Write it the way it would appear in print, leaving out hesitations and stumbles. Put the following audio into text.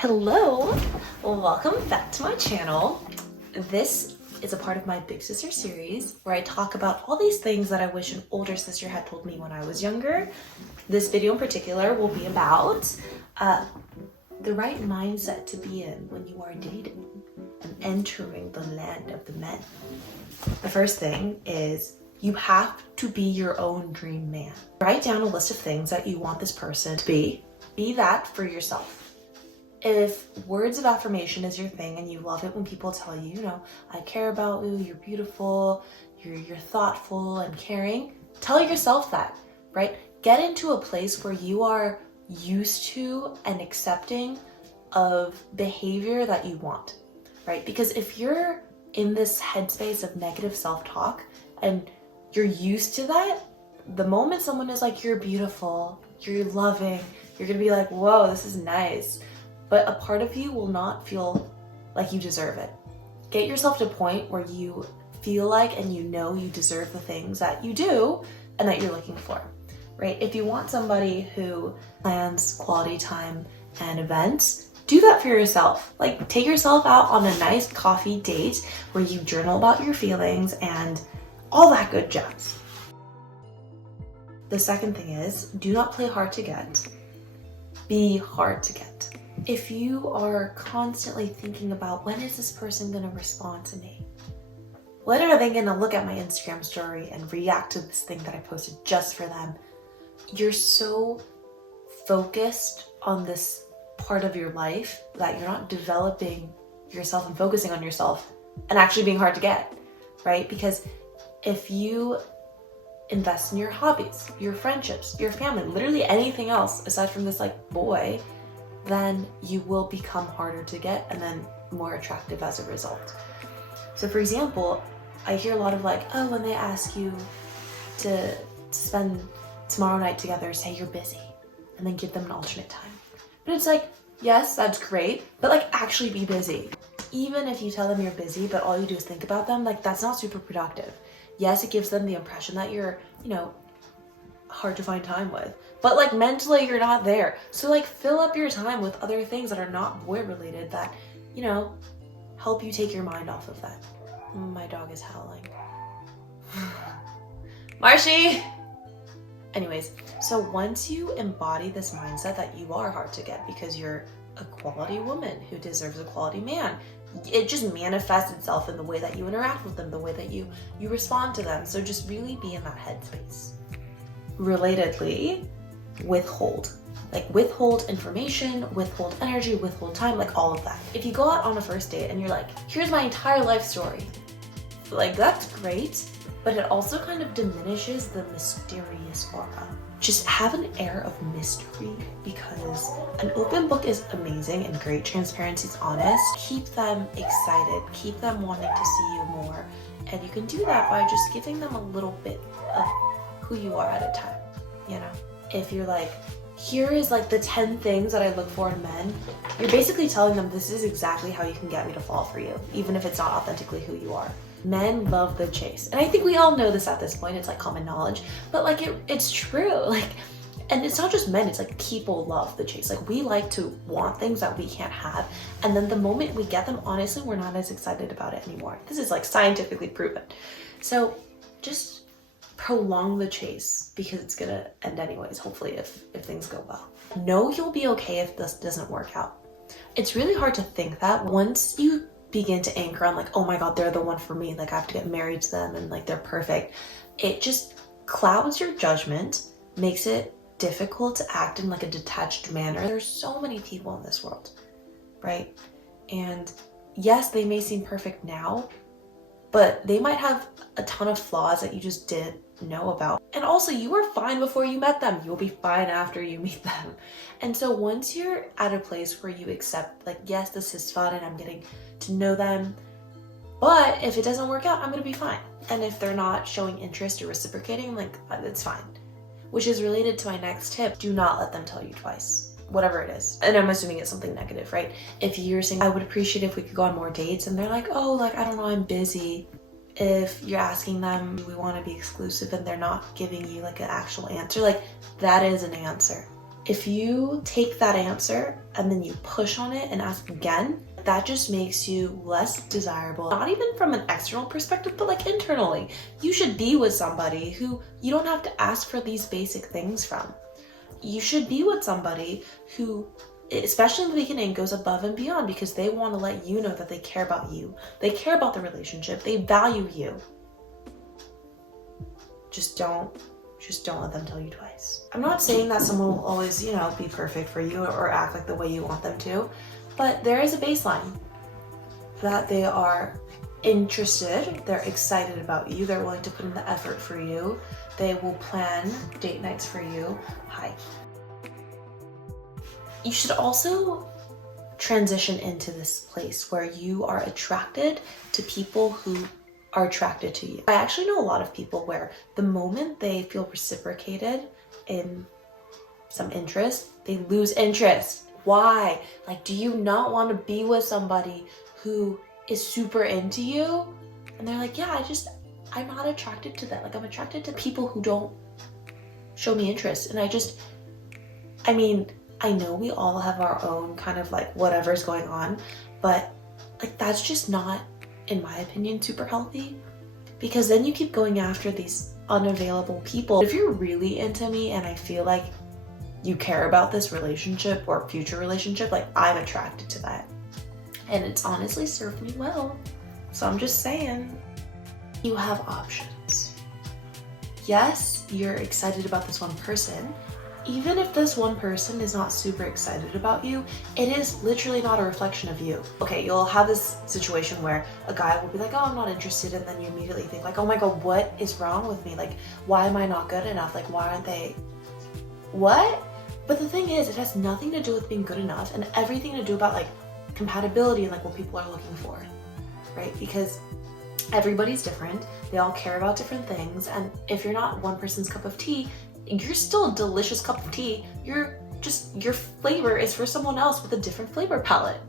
Hello, welcome back to my channel. This is a part of my Big Sister series where I talk about all these things that I wish an older sister had told me when I was younger. This video in particular will be about the right mindset to be in when you are dating and entering the land of the men. The first thing is you have to be your own dream man. Write down a list of things that you want this person to be. Be that for yourself. If words of affirmation is your thing and you love it when people tell you, I care about you, you're beautiful, you're thoughtful and caring, tell yourself that, right? Get into a place where you are used to and accepting of behavior that you want, right? Because if you're in this headspace of negative self-talk and you're used to that, the moment someone is like, you're beautiful, you're loving, you're gonna be like, whoa, this is nice. But a part of you will not feel like you deserve it. Get yourself to a point where you feel like and you know you deserve the things that you do and that you're looking for, right? If you want somebody who plans quality time and events, do that for yourself. Like, take yourself out on a nice coffee date where you journal about your feelings and all that good jazz. The second thing is, do not play hard to get. Be hard to get. If you are constantly thinking about when is this person going to respond to me? When are they going to look at my Instagram story and react to this thing that I posted just for them? You're so focused on this part of your life that you're not developing yourself and focusing on yourself and actually being hard to get, right? Because if you invest in your hobbies, your friendships, your family, literally anything else aside from this boy, then you will become harder to get and then more attractive as a result. So for example, I hear a lot of when they ask you to spend tomorrow night together, say you're busy and then give them an alternate time. But it's yes, that's great, but actually be busy. Even if you tell them you're busy, but all you do is think about them, that's not super productive. Yes, it gives them the impression that you're, hard to find time with, but mentally you're not there. So fill up your time with other things that are not boy related that, help you take your mind off of that. My dog is howling. Marshy! Anyways, so once you embody this mindset that you are hard to get because you're a quality woman who deserves a quality man, it just manifests itself in the way that you interact with them, the way that you respond to them. So just really be in that headspace. Relatedly, withhold. Withhold information, withhold energy, withhold time, all of that. If you go out on a first date and you're here's my entire life story, that's great, but it also kind of diminishes the mysterious aura. Just have an air of mystery because an open book is amazing and great. Transparency is honest. Keep them excited, keep them wanting to see you more. And you can do that by just giving them a little bit of who you are at a time, If you're here is the 10 things that I look for in men, you're basically telling them this is exactly how you can get me to fall for you, even if it's not authentically who you are. Men love the chase. And I think we all know this at this point, it's common knowledge, but it's true. And it's not just men, it's people love the chase. We like to want things that we can't have. And then the moment we get them, honestly, we're not as excited about it anymore. This is scientifically proven. So just prolong the chase because it's gonna end anyways, hopefully, if things go well. Know you'll be okay if this doesn't work out. It's really hard to think that once you begin to anchor on oh my god, they're the one for me, I have to get married to them and they're perfect. It just clouds your judgment, makes it difficult to act in a detached manner. There's so many people in this world, right? And yes, they may seem perfect now, but they might have a ton of flaws that you just didn't know about. And also, you were fine before you met them. You'll be fine after you meet them. And so once you're at a place where you accept, yes, this is fun and I'm getting to know them, but if it doesn't work out, I'm gonna be fine. And if they're not showing interest or reciprocating, it's fine. Which is related to my next tip. Do not let them tell you twice, whatever it is. And I'm assuming it's something negative, right? If you're saying, I would appreciate if we could go on more dates, and they're oh, I don't know, I'm busy. If you're asking them, do we want to be exclusive, and they're not giving you an actual answer, that is an answer. If you take that answer and then you push on it and ask again, that just makes you less desirable. Not even from an external perspective, but like internally. You should be with somebody who you don't have to ask for these basic things from. You should be with somebody who, especially in the beginning, goes above and beyond because they want to let you know that they care about you. They care about the relationship. They value you. Just don't let them tell you twice. I'm not saying that someone will always, be perfect for you or act like the way you want them to, but there is a baseline that they are interested, they're excited about you, they're willing to put in the effort for you, they will plan date nights for you. Hi. You should also transition into this place where you are attracted to people who are attracted to you. I actually know a lot of people where the moment they feel reciprocated in some interest, they lose interest. Why? Like, do you not want to be with somebody who is super into you? And they're like, yeah, I'm not attracted to that. Like, I'm attracted to people who don't show me interest. And I know we all have our own kind of like whatever's going on, but like that's just not, in my opinion, super healthy, because then you keep going after these unavailable people. If you're really into me and I feel like you care about this relationship or future relationship, like I'm attracted to that. And it's honestly served me well. So I'm just saying, you have options. Yes, you're excited about this one person. Even if this one person is not super excited about you, it is literally not a reflection of you. Okay, you'll have this situation where a guy will be like, oh, I'm not interested, and then you immediately think like, oh my god, what is wrong with me? Like, why am I not good enough? Like, why aren't they? What? But the thing is, it has nothing to do with being good enough and everything to do about like compatibility and like what people are looking for, right? Because everybody's different, they all care about different things, and if you're not one person's cup of tea, you're still a delicious cup of tea. Your flavor is for someone else with a different flavor palette.